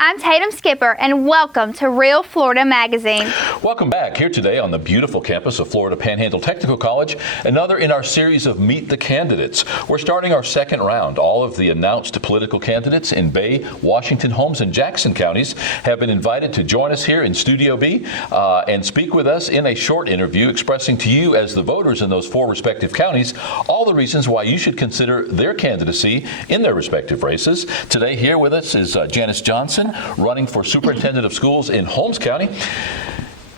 I'm Tatum Skipper, and welcome to Real Florida Magazine. Welcome back here today on the beautiful campus of Florida Panhandle Technical College, another in our series of Meet the Candidates. We're starting our second round. All of the announced political candidates in Bay, Washington, Holmes, and Jackson counties have been invited to join us here in Studio B and speak with us in a short interview expressing to you as the voters in those four respective counties all the reasons why you should consider their candidacy in their respective races. Today here with us is Janis Johnson, running for Superintendent of Schools in Holmes County.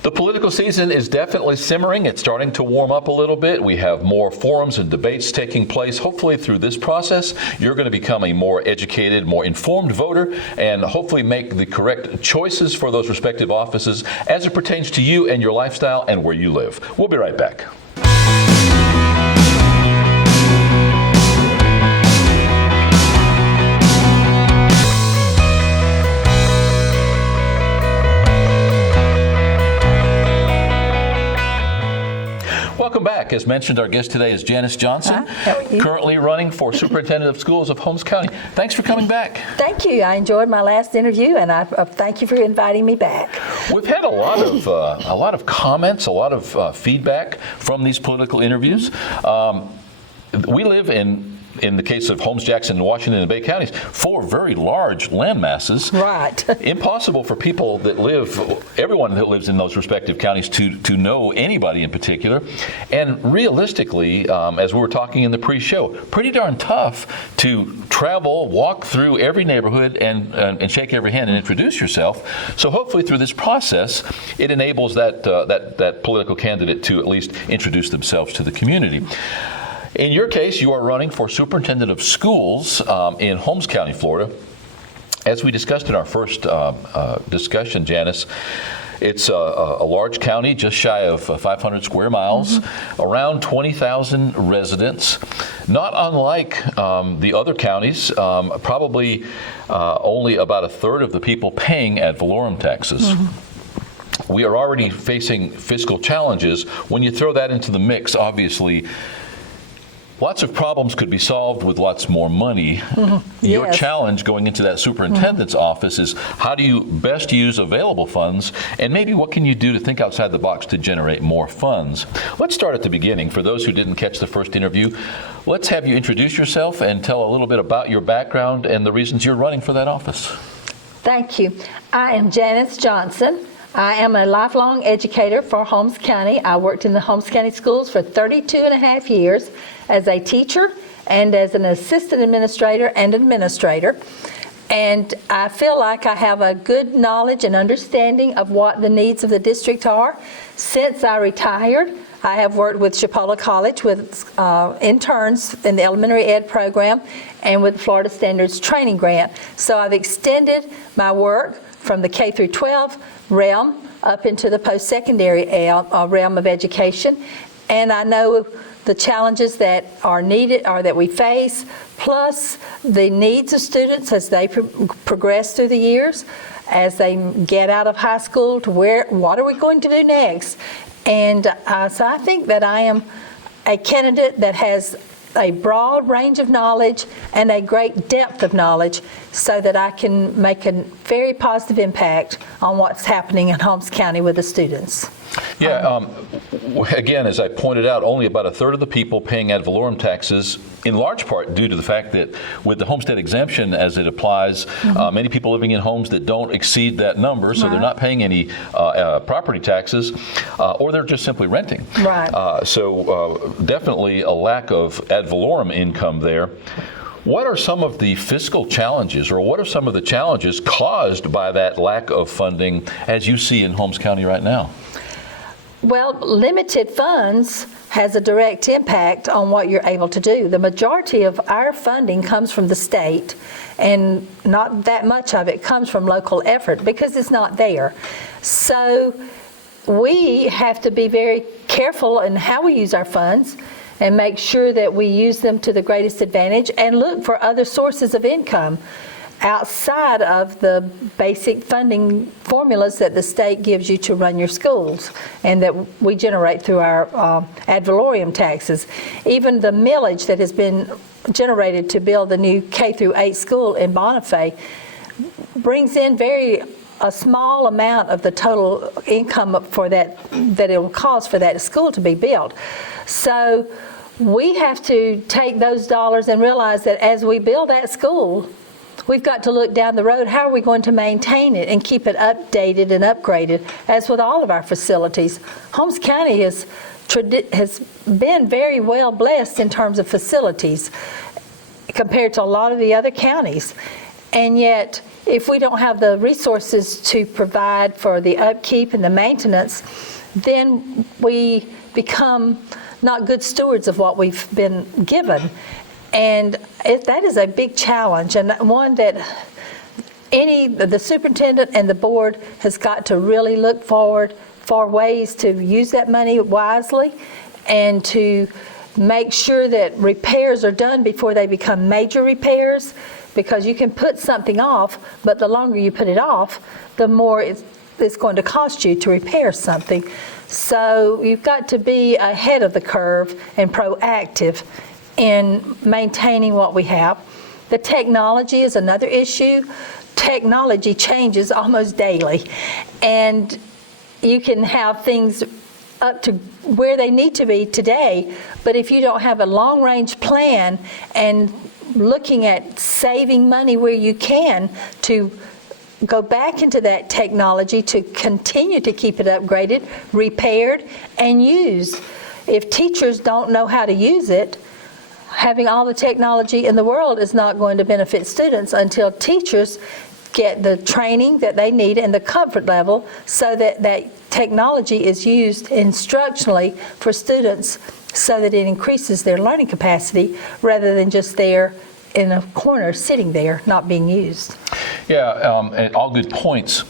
The political season is definitely simmering. It's starting to warm up a little bit. We have more forums and debates taking place. Hopefully through this process, you're going to become a more educated, more informed voter and hopefully make the correct choices for those respective offices as it pertains to you and your lifestyle and where you live. We'll be right back. Welcome back. As mentioned, our guest today is Janis Johnson, currently running for Superintendent of Schools of Holmes County. Thanks for coming back. Thank you. I enjoyed my last interview, and I thank you for inviting me back. We've had a lot of comments, a lot of feedback from these political interviews. We live in the case of Holmes, Jackson, Washington, and Bay counties, four very large land masses. Right. Impossible for people that everyone that lives in those respective counties to know anybody in particular. And realistically, as we were talking in the pre-show, pretty darn tough to travel, walk through every neighborhood and shake every hand and introduce yourself. So hopefully through this process, it enables that political candidate to at least introduce themselves to the community. In your case, you are running for Superintendent of Schools in Holmes County, Florida. As we discussed in our first discussion, Janis, it's a large county, just shy of 500 square miles, around 20,000 residents. Not unlike the other counties, probably only about a third of the people paying ad valorem taxes. We are already facing fiscal challenges. When you throw that into the mix, obviously, lots of problems could be solved with lots more money. Your Yes. challenge going into that superintendent's office is how do you best use available funds, and maybe what can you do to think outside the box to generate more funds? Let's start at the beginning. For those who didn't catch the first interview, let's have you introduce yourself and tell a little bit about your background and the reasons you're running for that office. Thank you. I am Janis Johnson. I am a lifelong educator for Holmes County. I worked in the Holmes County schools for 32 and a half years as a teacher and as an assistant administrator and administrator. And I feel like I have a good knowledge and understanding of what the needs of the district are. Since I retired, I have worked with Chipola College with interns in the elementary ed program and with Florida Standards Training Grant. So I've extended my work from the K through 12 realm up into the post-secondary realm of education. And I know the challenges that are needed or that we face, plus the needs of students as they progress through the years, as they get out of high school to what are we going to do next? And so I think that I am a candidate that has a broad range of knowledge and a great depth of knowledge so that I can make a very positive impact on what's happening in Holmes County with the students. Yeah, again, as I pointed out, only about a third of the people paying ad valorem taxes, in large part due to the fact that with the homestead exemption as it applies, many people living in homes that don't exceed that number, so they're not paying any property taxes, or they're just simply renting. Right. So definitely a lack of ad valorem income there. What are some of the fiscal challenges, or what are some of the challenges caused by that lack of funding as you see in Holmes County right now? Well, limited funds has a direct impact on what you're able to do. The majority of our funding comes from the state, and not that much of it comes from local effort because it's not there. So we have to be very careful in how we use our funds and make sure that we use them to the greatest advantage and look for other sources of income outside of the basic funding formulas that the state gives you to run your schools and that we generate through our ad valorem taxes. Even the millage that has been generated to build the new K through 8 school in Bonifay, brings in a small amount of the total income for that it will cost for that school to be built. So we have to take those dollars and realize that as we build that school, we've got to look down the road, how are we going to maintain it and keep it updated and upgraded, as with all of our facilities. Holmes County has been very well blessed in terms of facilities compared to a lot of the other counties. And yet, if we don't have the resources to provide for the upkeep and the maintenance, then we become not good stewards of what we've been given. And that is a big challenge, and one that the superintendent and the board has got to really look forward for ways to use that money wisely and to make sure that repairs are done before they become major repairs, because you can put something off, but the longer you put it off, the more it's going to cost you to repair something. So you've got to be ahead of the curve and proactive in maintaining what we have. The technology is another issue. Technology changes almost daily, and you can have things up to where they need to be today, but if you don't have a long-range plan and looking at saving money where you can to go back into that technology to continue to keep it upgraded, repaired, and used. If teachers don't know how to use it, having all the technology in the world is not going to benefit students until teachers get the training that they need and the comfort level so that that technology is used instructionally for students so that it increases their learning capacity rather than just there in a corner sitting there not being used. Yeah, and all good points.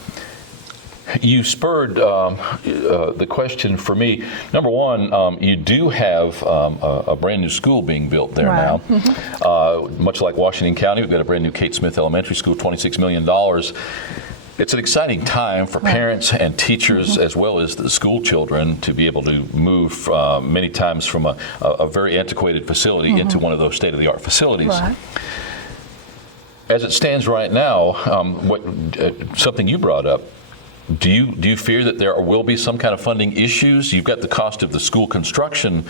You spurred the question for me. Number one, you do have a brand new school being built there now. Mm-hmm. Much like Washington County, we've got a brand new Kate Smith Elementary School, $26 million. It's an exciting time for parents and teachers as well as the school children to be able to move many times from a very antiquated facility into one of those state-of-the-art facilities. Right. As it stands right now, something you brought up, do you fear that there will be some kind of funding issues? You've got the cost of the school construction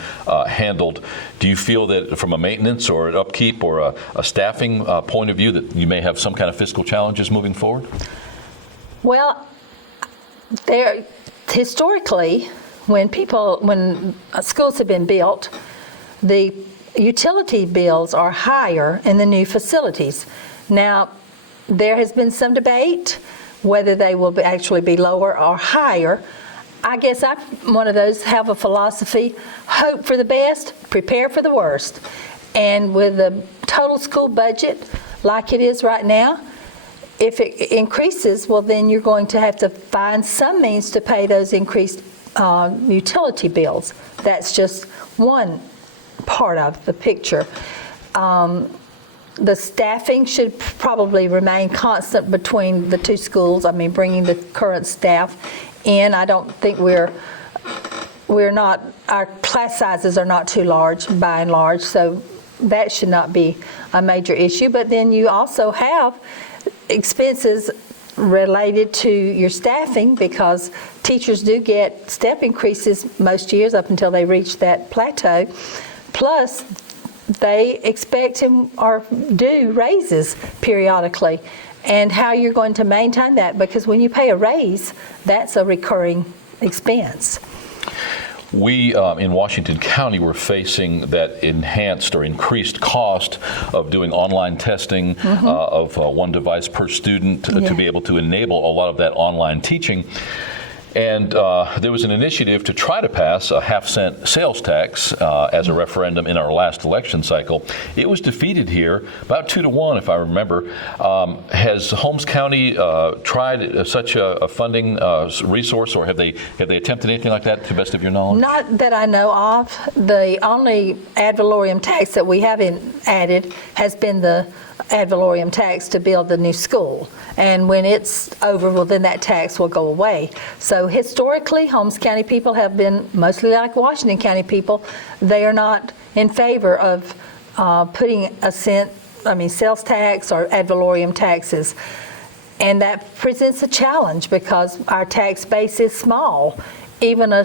handled. Do you feel that from a maintenance or an upkeep or a staffing point of view that you may have some kind of fiscal challenges moving forward? Well, historically, when schools have been built, the utility bills are higher in the new facilities. Now, there has been some debate whether they will actually be lower or higher. I guess I'm one of those, have a philosophy, hope for the best, prepare for the worst. And with the total school budget like it is right now, if it increases, well, then you're going to have to find some means to pay those increased utility bills. That's just one part of the picture. The staffing should probably remain constant between the two schools. I mean, bringing the current staff in. I don't think our class sizes are not too large by and large, so that should not be a major issue. But then you also have expenses related to your staffing, because teachers do get step increases most years up until they reach that plateau. Plus, they expect or do raises periodically, and how you're going to maintain that, because when you pay a raise, that's a recurring expense. We in Washington County were facing that enhanced or increased cost of doing online testing of one device per student to be able to enable a lot of that online teaching. And there was an initiative to try to pass a half-cent sales tax as a referendum in our last election cycle. It was defeated here, about 2-1, if I remember. Has Holmes County tried such a funding resource, or have they attempted anything like that, to the best of your knowledge? Not that I know of. The only ad valorem tax that we haven't added has been the ad valorem tax to build the new school. And when it's over, well, then that tax will go away. So historically, Holmes County people have been mostly like Washington County people. They are not in favor of putting sales tax or ad valorem taxes. And that presents a challenge because our tax base is small. Even a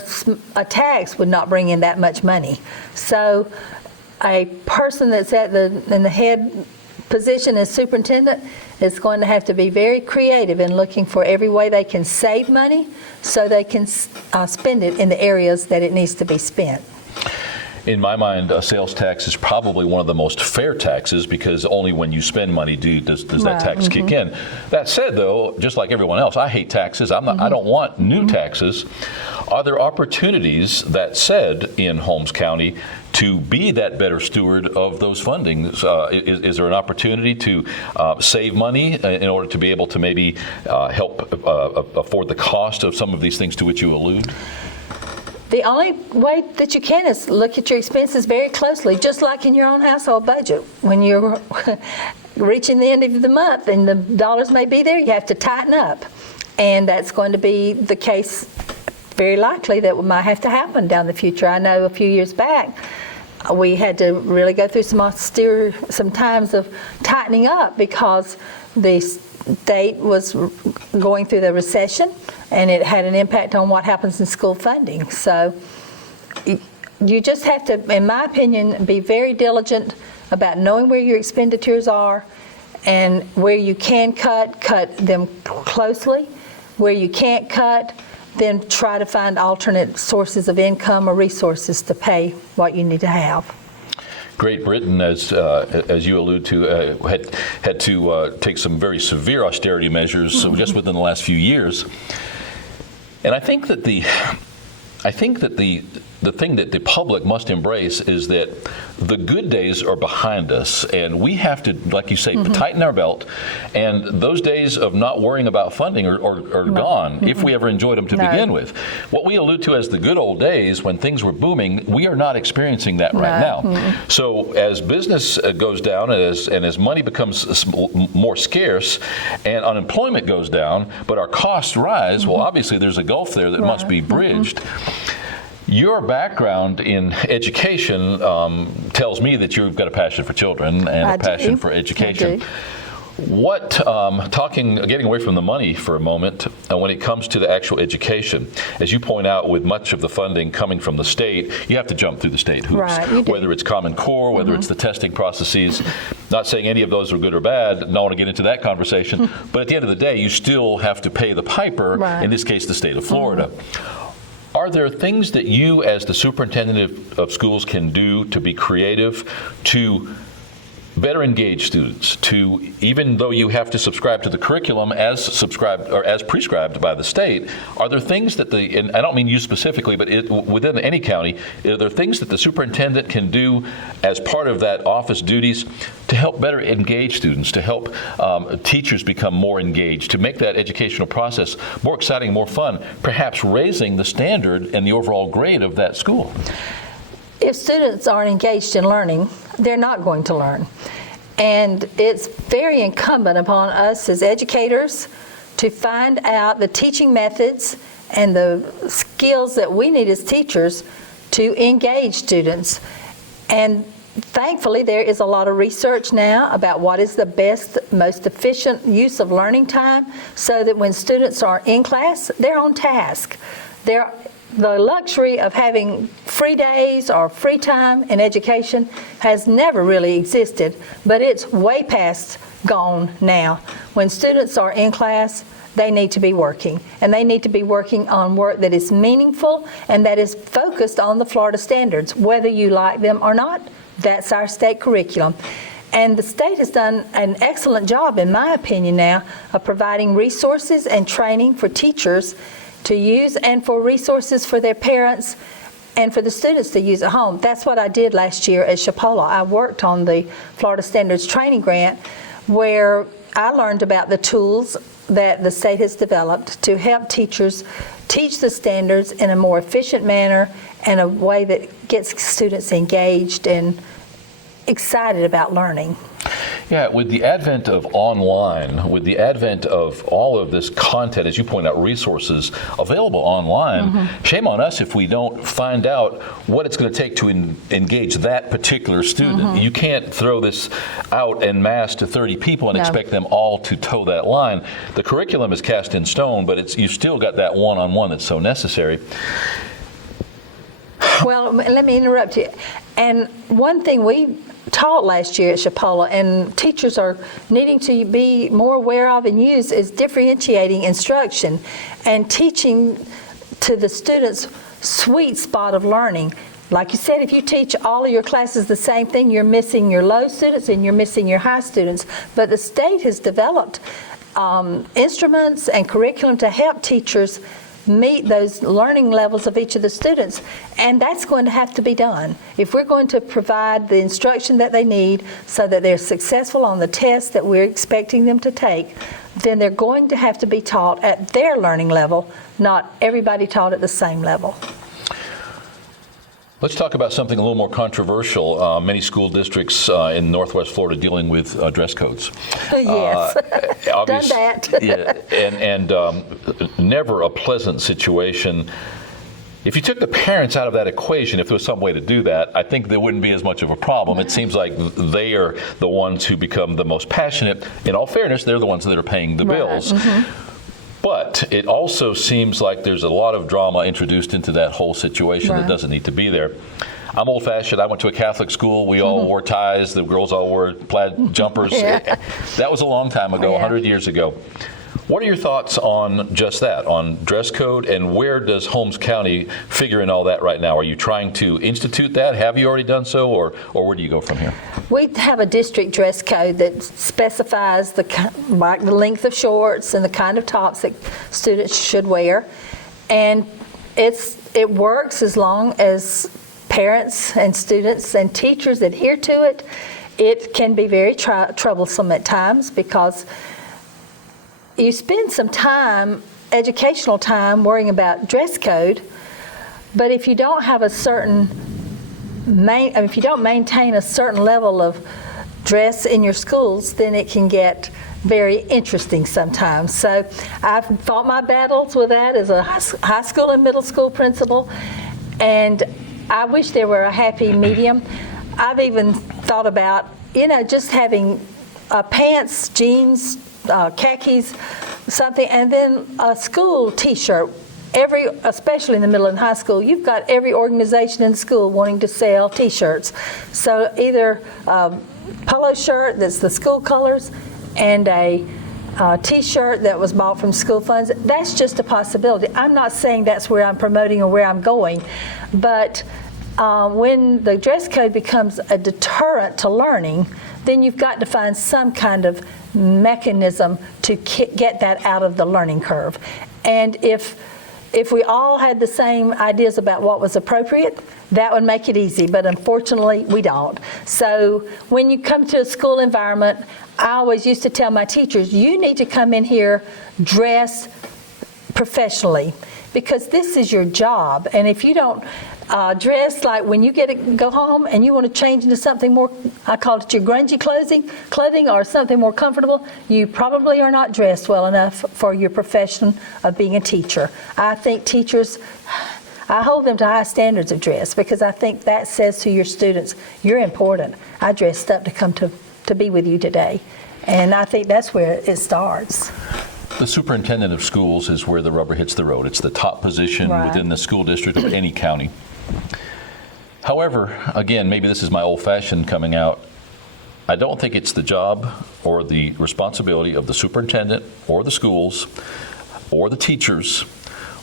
tax would not bring in that much money. So a person that's in the head position as superintendent is going to have to be very creative in looking for every way they can save money so they can spend it in the areas that it needs to be spent. In my mind, a sales tax is probably one of the most fair taxes because only when you spend money does that tax kick in. That said, though, just like everyone else, I hate taxes. I don't want new taxes. Are there opportunities, that said, in Holmes County to be that better steward of those fundings? Is there an opportunity to save money in order to be able to maybe help afford the cost of some of these things to which you allude? The only way that you can is look at your expenses very closely, just like in your own household budget. When you're reaching the end of the month and the dollars may be there, you have to tighten up. And that's going to be the case, very likely, that might have to happen down the future. I know a few years back, we had to really go through some times of tightening up because the state was going through the recession, and it had an impact on what happens in school funding. So you just have to, in my opinion, be very diligent about knowing where your expenditures are, and where you can cut them closely. Where you can't cut, then try to find alternate sources of income or resources to pay what you need to have. Great Britain, as you allude to, had to take some very severe austerity measures just within the last few years. And I think that the thing that the public must embrace is that the good days are behind us, and we have to, like you say, tighten our belt. And those days of not worrying about funding are gone, if we ever enjoyed them to begin with. What we allude to as the good old days when things were booming, we are not experiencing that right now. So as business goes down and as money becomes more scarce and unemployment goes down, but our costs rise, well, obviously there's a gulf there that must be bridged. Your background in education tells me that you've got a passion for children and a passion for education. What, getting away from the money for a moment, when it comes to the actual education, as you point out, with much of the funding coming from the state, you have to jump through the state hoops, whether it's Common Core, whether it's the testing processes. Not saying any of those are good or bad, don't want to get into that conversation, but at the end of the day, you still have to pay the piper, in this case, the state of Florida. Are there things that you, as the superintendent of schools, can do to be creative, to better engage students, to, even though you have to subscribe to the curriculum as prescribed by the state, are there things that and I don't mean you specifically, but within any county, are there things that the superintendent can do as part of that office duties to help better engage students, to help teachers become more engaged, to make that educational process more exciting, more fun, perhaps raising the standard and the overall grade of that school? If students aren't engaged in learning, they're not going to learn. And it's very incumbent upon us as educators to find out the teaching methods and the skills that we need as teachers to engage students. And thankfully, there is a lot of research now about what is the best, most efficient use of learning time, so that when students are in class, they're on task. The luxury of having free days or free time in education has never really existed, but it's way past gone now. When students are in class, they need to be working, and they need to be working on work that is meaningful and that is focused on the Florida standards, whether you like them or not. That's our state curriculum. And the state has done an excellent job, in my opinion now, of providing resources and training for teachers to use, and for resources for their parents and for the students to use at home. That's what I did last year at Chipola. I worked on the Florida Standards Training Grant, where I learned about the tools that the state has developed to help teachers teach the standards in a more efficient manner and a way that gets students engaged and excited about learning. Yeah, with the advent of online, with the advent of all of this content, as you point out, resources available online, shame on us if we don't find out what it's going to take to engage that particular student. You can't throw this out en masse to 30 people and expect them all to toe that line. The curriculum is cast in stone, but you've still got that one-on-one that's so necessary. Well, let me interrupt you. And one thing we taught last year at Chipola, and teachers are needing to be more aware of and use, is differentiating instruction and teaching to the students' sweet spot of learning. Like you said, if you teach all of your classes the same thing, you're missing your low students and you're missing your high students. But the state has developed instruments and curriculum to help teachers meet those learning levels of each of the students, and that's going to have to be done. If we're going to provide the instruction that they need so that they're successful on the tests that we're expecting them to take, then they're going to have to be taught at their learning level, not everybody taught at the same level. Let's talk about something a little more controversial. Many school districts in Northwest Florida dealing with dress codes. Yes, done that. Yeah, and never a pleasant situation. If you took the parents out of that equation, if there was some way to do that, I think there wouldn't be as much of a problem. It seems like they are the ones who become the most passionate. In all fairness, they're the ones that are paying the bills. But it also seems like there's a lot of drama introduced into that whole situation that doesn't need to be there. I'm old-fashioned. I went to a Catholic school. We all wore ties. The girls all wore plaid jumpers. That was a long time ago, 100 years ago. What are your thoughts on just that, on dress code, and where does Holmes County figure in all that right now? Are you trying to institute that? Have you already done so, or where do you go from here? We have a district dress code that specifies the length of shorts and the kind of tops that students should wear, and it works as long as parents and students and teachers adhere to it. It can be very troublesome at times because you spend some time, educational time, worrying about dress code, but if you don't have if you don't maintain a certain level of dress in your schools, then it can get very interesting sometimes. So I've fought my battles with that as a high school and middle school principal, and I wish there were a happy medium. I've even thought about, just having pants, jeans, khakis, something, and then a school T-shirt. Especially in the middle and high school, you've got every organization in school wanting to sell T-shirts. So either a polo shirt that's the school colors and a T-shirt that was bought from school funds. That's just a possibility. I'm not saying that's where I'm promoting or where I'm going, but when the dress code becomes a deterrent to learning, then you've got to find some kind of mechanism to get that out of the learning curve. And if we all had the same ideas about what was appropriate, that would make it easy, but unfortunately we don't. So when you come to a school environment, I always used to tell my teachers, you need to come in here dressed professionally, because this is your job. And if you don't dress like when you go home and you want to change into something more, I call it your grungy clothing or something more comfortable, you probably are not dressed well enough for your profession of being a teacher. I think teachers, I hold them to high standards of dress because I think that says to your students, you're important. I dressed up to come to be with you today. And I think that's where it starts. The superintendent of schools is where the rubber hits the road. It's the top position within the school district of any county. However, again, maybe this is my old-fashioned coming out, I don't think it's the job or the responsibility of the superintendent or the schools or the teachers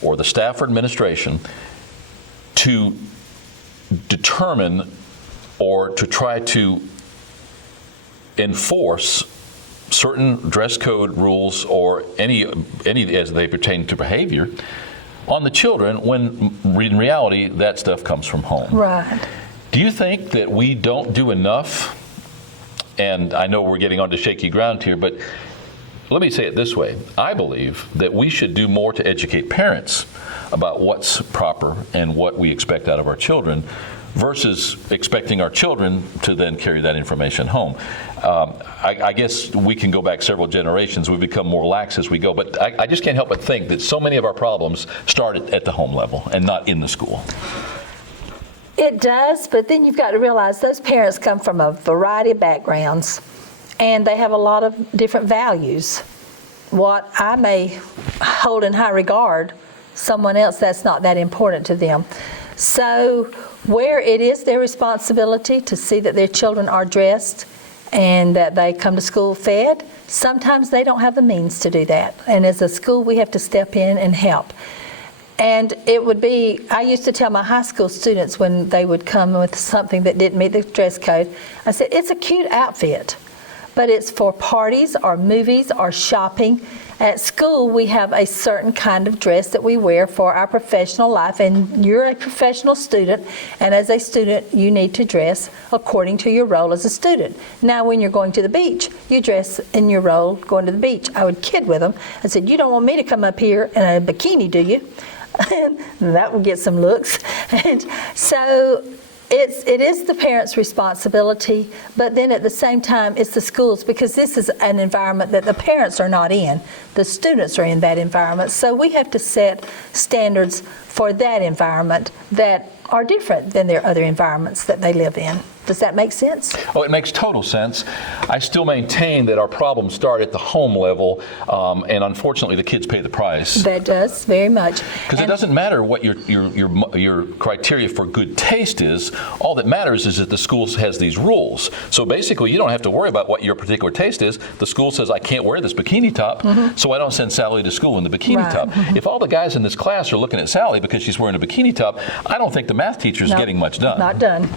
or the staff or administration to determine or to try to enforce certain dress code rules or any as they pertain to behavior on the children, when in reality that stuff comes from home. Right. Do you think that we don't do enough? And I know we're getting onto shaky ground here, but let me say it this way. I believe that we should do more to educate parents about what's proper and what we expect out of our children, versus expecting our children to then carry that information home. I guess we can go back several generations. We've become more lax as we go, but I just can't help but think that so many of our problems start at the home level and not in the school. It does, but then you've got to realize those parents come from a variety of backgrounds, and they have a lot of different values. What I may hold in high regard, someone else, that's not that important to them. So where it is their responsibility to see that their children are dressed and that they come to school fed, sometimes they don't have the means to do that. And as a school, we have to step in and help. And it would be, I used to tell my high school students when they would come with something that didn't meet the dress code, I said, it's a cute outfit, but it's for parties or movies or shopping. At school, we have a certain kind of dress that we wear for our professional life, and you're a professional student, and as a student, you need to dress according to your role as a student. Now, when you're going to the beach, you dress in your role going to the beach. I would kid with them. I said, you don't want me to come up here in a bikini, do you? And that would get some looks. And so it is the parents' responsibility, but then at the same time, it's the schools, because this is an environment that the parents are not in. The students are in that environment. So we have to set standards for that environment that are different than their other environments that they live in. Does that make sense? Oh, it makes total sense. I still maintain that our problems start at the home level, and unfortunately, the kids pay the price. That does, very much. Because it doesn't matter what your criteria for good taste is. All that matters is that the school has these rules. So basically, you don't have to worry about what your particular taste is. The school says, I can't wear this bikini top, so I don't send Sally to school in the bikini top. If all the guys in this class are looking at Sally because she's wearing a bikini top, I don't think the math teacher's getting much done. Not done.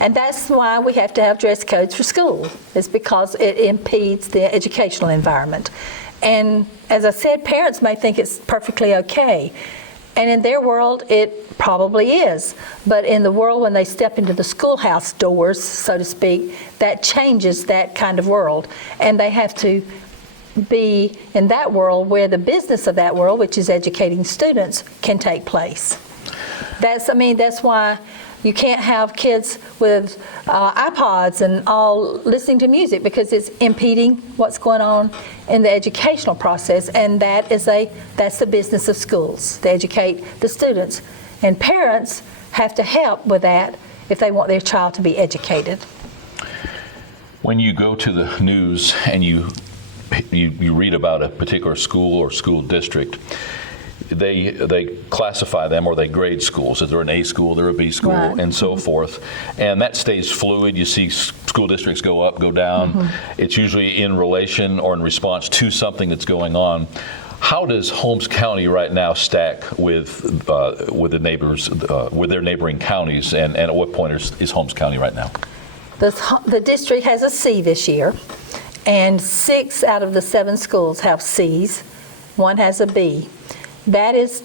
And that's why we have to have dress codes for school. It's because it impedes the educational environment. And as I said, parents may think it's perfectly okay. And in their world, it probably is. But in the world when they step into the schoolhouse doors, so to speak, that changes that kind of world. And they have to be in that world where the business of that world, which is educating students, can take place. That's why you can't have kids with iPods and all listening to music, because it's impeding what's going on in the educational process, and that's the business of schools, to educate the students. And parents have to help with that if they want their child to be educated. When you go to the news and you read about a particular school or school district, they classify them, or they grade schools. If they're an A school, they're a B school, and so forth. And that stays fluid. You see school districts go up, go down. It's usually in relation or in response to something that's going on. How does Holmes County right now stack with the neighbors, with their neighboring counties, and at what point is Holmes County right now? The district has a C this year, and 6 out of the 7 schools have C's. 1 has a B. That is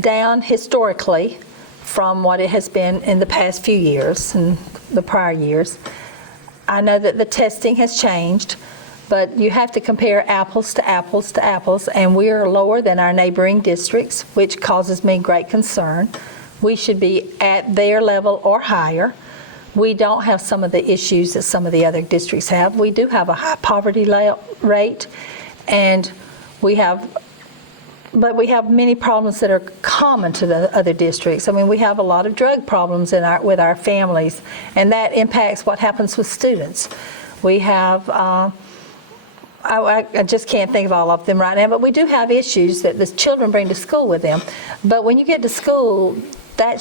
down historically from what it has been in the past few years and the prior years. I know that the testing has changed, but you have to compare apples to apples to apples, and we are lower than our neighboring districts, which causes me great concern. We should be at their level or higher. We don't have some of the issues that some of the other districts have. We do have a high poverty rate, and we have many problems that are common to the other districts. I mean, we have a lot of drug problems with our families, and that impacts what happens with students. We have, I just can't think of all of them right now, but we do have issues that the children bring to school with them. But when you get to school, that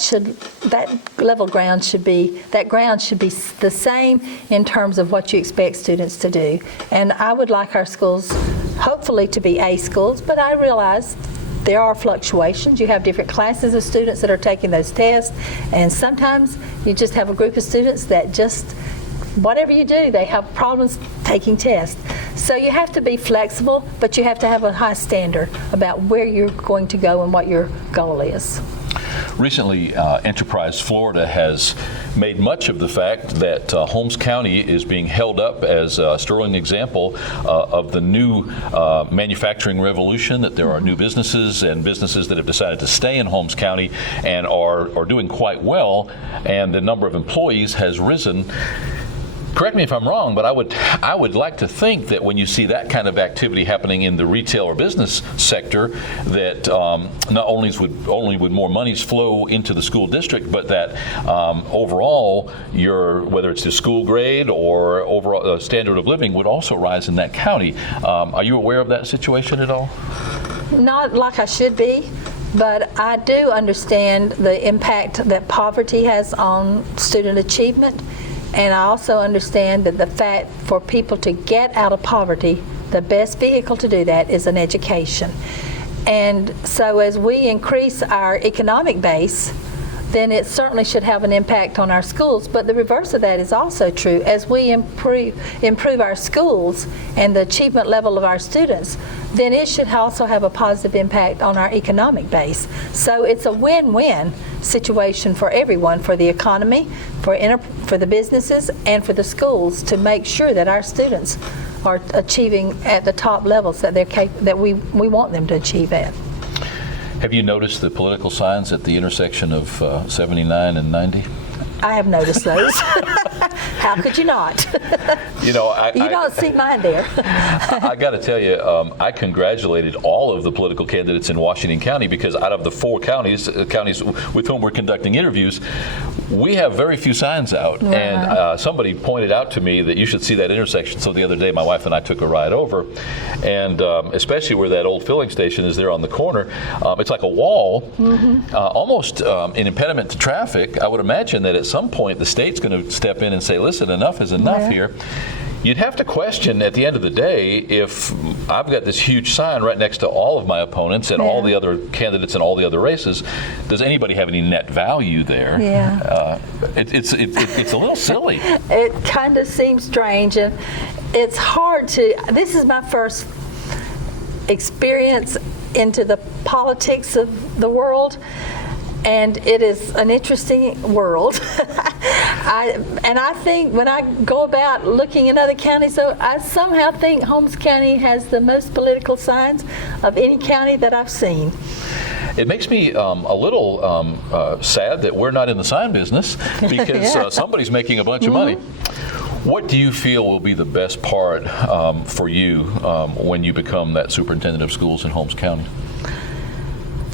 ground should be the same in terms of what you expect students to do. And I would like our schools hopefully to be A schools, but I realize there are fluctuations. You have different classes of students that are taking those tests, and sometimes you just have a group of students that just, whatever you do, they have problems taking tests. So you have to be flexible, but you have to have a high standard about where you're going to go and what your goal is. Recently, Enterprise Florida has made much of the fact that Holmes County is being held up as a sterling example of the new manufacturing revolution, that there are new businesses and businesses that have decided to stay in Holmes County and are doing quite well, and the number of employees has risen. Correct me if I'm wrong, but I would like to think that when you see that kind of activity happening in the retail or business sector, that not only would more monies flow into the school district, but that overall, whether it's the school grade or overall standard of living would also rise in that county. Are you aware of that situation at all? Not like I should be, but I do understand the impact that poverty has on student achievement. And I also understand that the fact for people to get out of poverty, the best vehicle to do that is an education. And so as we increase our economic base, then it certainly should have an impact on our schools. But the reverse of that is also true. As we improve our schools and the achievement level of our students, then it should also have a positive impact on our economic base. So it's a win-win situation for everyone, for the economy, for the businesses, and for the schools, to make sure that our students are achieving at the top levels that we want them to achieve at. Have you noticed the political signs at the intersection of 79 and 90? I have noticed those. How could you not? You know, you don't see mine there. I got to tell you, I congratulated all of the political candidates in Washington County, because out of the 4 counties with whom we're conducting interviews, we have very few signs out. Uh-huh. And somebody pointed out to me that you should see that intersection. So the other day, my wife and I took a ride over, and especially where that old filling station is there on the corner, it's like a wall, mm-hmm. almost an impediment to traffic. I would imagine that at some point the state's going to step in and say, listen, enough is enough here. You'd have to question at the end of the day, if I've got this huge sign right next to all of my opponents and all the other candidates in all the other races, does anybody have any net value there? Yeah. It's a little silly. It kind of seems strange, and it's hard to, this is my first experience into the politics of the world. And it is an interesting world. I think when I go about looking in other counties, so I somehow think Holmes County has the most political signs of any county that I've seen. It makes me a little sad that we're not in the sign business, because somebody's making a bunch of money. What do you feel will be the best part for you when you become that superintendent of schools in Holmes County?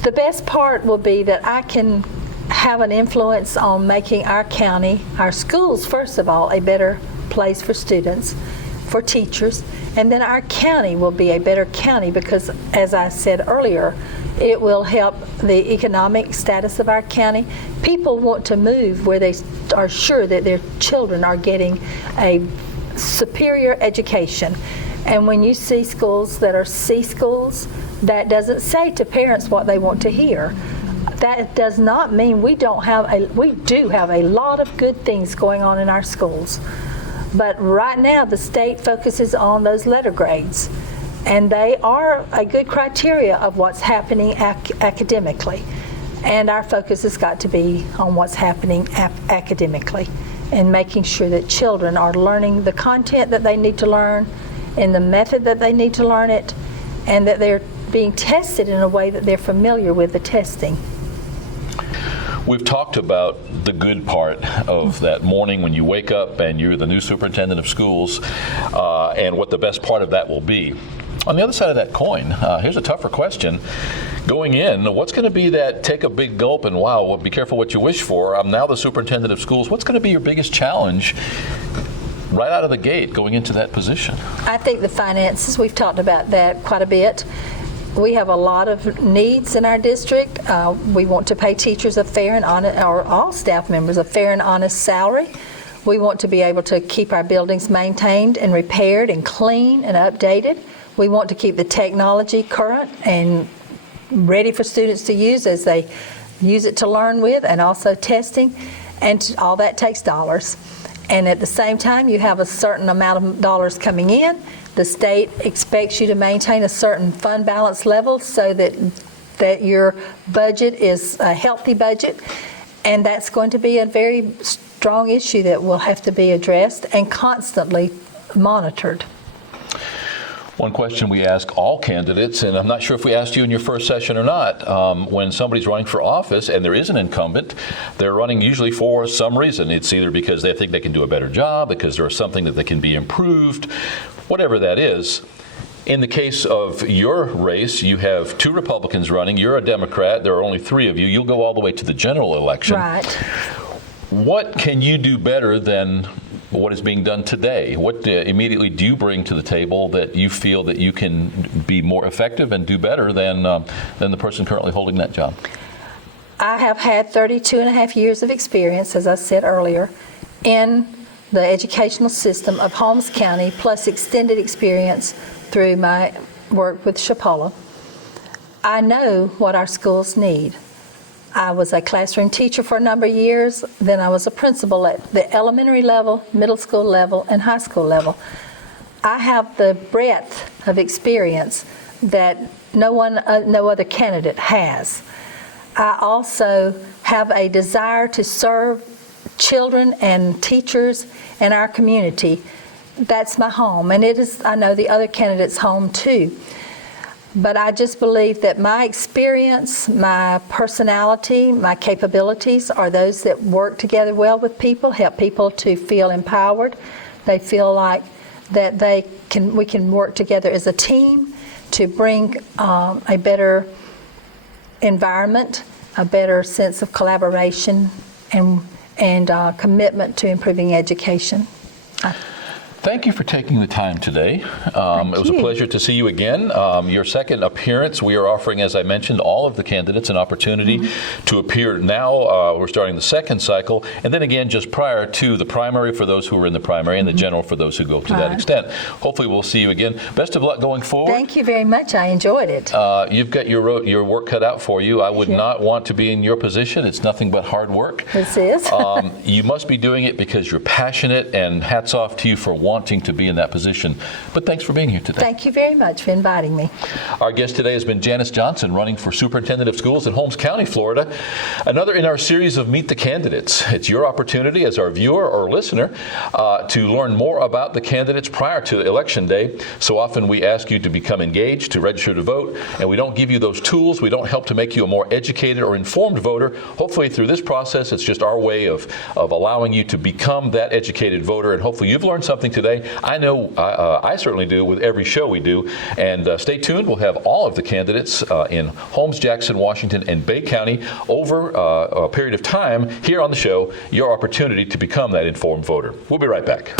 The best part will be that I can have an influence on making our county, our schools, first of all, a better place for students, for teachers, and then our county will be a better county because, as I said earlier, it will help the economic status of our county. People want to move where they are sure that their children are getting a superior education. And when you see schools that are C schools, that doesn't say to parents what they want to hear. That does not mean we do have a lot of good things going on in our schools. But right now the state focuses on those letter grades, and they are a good criteria of what's happening academically. And our focus has got to be on what's happening academically and making sure that children are learning the content that they need to learn in the method that they need to learn it, and that they're being tested in a way that they're familiar with the testing. We've talked about the good part of that morning when you wake up and you're the new superintendent of schools, and what the best part of that will be. On the other side of that coin, here's a tougher question. Going in, what's going to be that take a big gulp and wow, be careful what you wish for? I'm now the superintendent of schools. What's going to be your biggest challenge right out of the gate going into that position? I think the finances, we've talked about that quite a bit. We have a lot of needs in our district. We want to pay teachers a fair and honest, or all staff members a fair and honest salary. We want to be able to keep our buildings maintained and repaired and clean and updated. We want to keep the technology current and ready for students to use as they use it to learn with, and also testing, and all that takes dollars. And at the same time, you have a certain amount of dollars coming in. The state expects you to maintain a certain fund balance level so that that your budget is a healthy budget, and that's going to be a very strong issue that will have to be addressed and constantly monitored. One question we ask all candidates, and I'm not sure if we asked you in your first session or not, when somebody's running for office and there is an incumbent, they're running usually for some reason. It's either because they think they can do a better job, because there's something that they can be improved, whatever that is. In the case of your race, you have 2 Republicans running. You're a Democrat. There are only 3 of you. You'll go all the way to the general election. Right. What can you do better than what is being done today? What immediately do you bring to the table that you feel that you can be more effective and do better than the person currently holding that job? I have had 32 and a half years of experience, as I said earlier, in the educational system of Holmes County, plus extended experience through my work with Chipola. I know what our schools need. I was a classroom teacher for a number of years, then I was a principal at the elementary level, middle school level, and high school level. I have the breadth of experience that no other candidate has. I also have a desire to serve children and teachers in our community. That's my home, and it is, I know, the other candidates' home too. But I just believe that my experience, my personality, my capabilities are those that work together well with people, help people to feel empowered. They feel like that we can work together as a team to bring a better environment, a better sense of collaboration, and commitment to improving education. Thank you for taking the time today. It was a pleasure to see you again. Your second appearance, we are offering, as I mentioned, all of the candidates an opportunity to appear now. We're starting the second cycle, and then again just prior to the primary for those who are in the primary and the general for those who go to that extent. Hopefully we'll see you again. Best of luck going forward. Thank you very much. I enjoyed it. You've got your work cut out for you. I would not want to be in your position. It's nothing but hard work. This is. You must be doing it because you're passionate, and hats off to you for wanting to be in that position. But thanks for being here today. Thank you very much for inviting me. Our guest today has been Janis Johnson, running for Superintendent of Schools in Holmes County, Florida. Another in our series of Meet the Candidates. It's your opportunity as our viewer or listener to learn more about the candidates prior to Election Day. So often we ask you to become engaged, to register to vote, and we don't give you those tools. We don't help to make you a more educated or informed voter. Hopefully through this process, it's just our way of allowing you to become that educated voter, and hopefully you've learned something today. I know I certainly do with every show we do. And stay tuned. We'll have all of the candidates in Holmes, Jackson, Washington, and Bay County over a period of time here on the show, your opportunity to become that informed voter. We'll be right back.